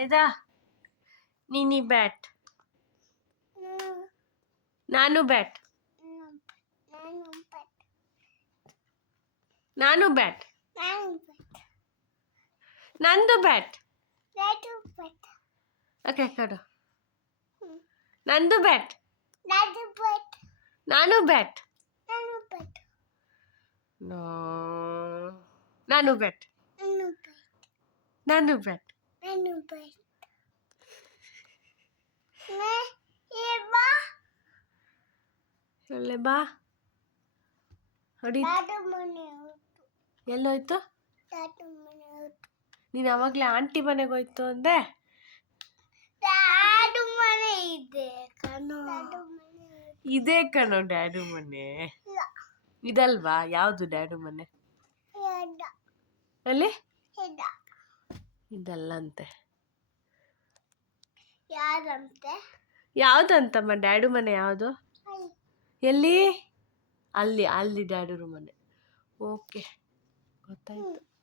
ಏದಾ ನೀನಿ bat. ನಾನು bat. ನಾನು bat. ನಂದು ಬ್ಯಾಟ್. ಓಕೆ ಕೊಡು. ನಂದು ಬ್ಯಾಟ್. ನಾನು ಬ್ಯಾಟ್. ನಾನು ಬ್ಯಾಟ್. ನಾನು ಬ್ಯಾಟ್. ಒಳ್ಳೆ ಬಾ ಹೊಡಿ. ಎಲ್ಲೋಯ್ತು? ನೀನು ಅವಾಗಲೇ ಆಂಟಿ ಮನೆಗೆ ಹೋಯ್ತು ಅಂದೆ. ಇದೇ ಕಣೋ ಡ್ಯಾಡು ಮನೆ. ಇದಲ್ವಾ? ಯಾವುದು ಡ್ಯಾಡು ಮನೆ? ಅಲ್ಲಿ ಇದಲ್ಲಂತೆ. ಯಾವ್ದಂತಮ್ಮ ಡ್ಯಾಡು ಮನೆ? ಯಾವುದು? ಎಲ್ಲಿ? ಅಲ್ಲಿ ಡ್ಯಾಡು ಮನೆ. ಓಕೆ, ಗೊತ್ತಾಯ್ತು.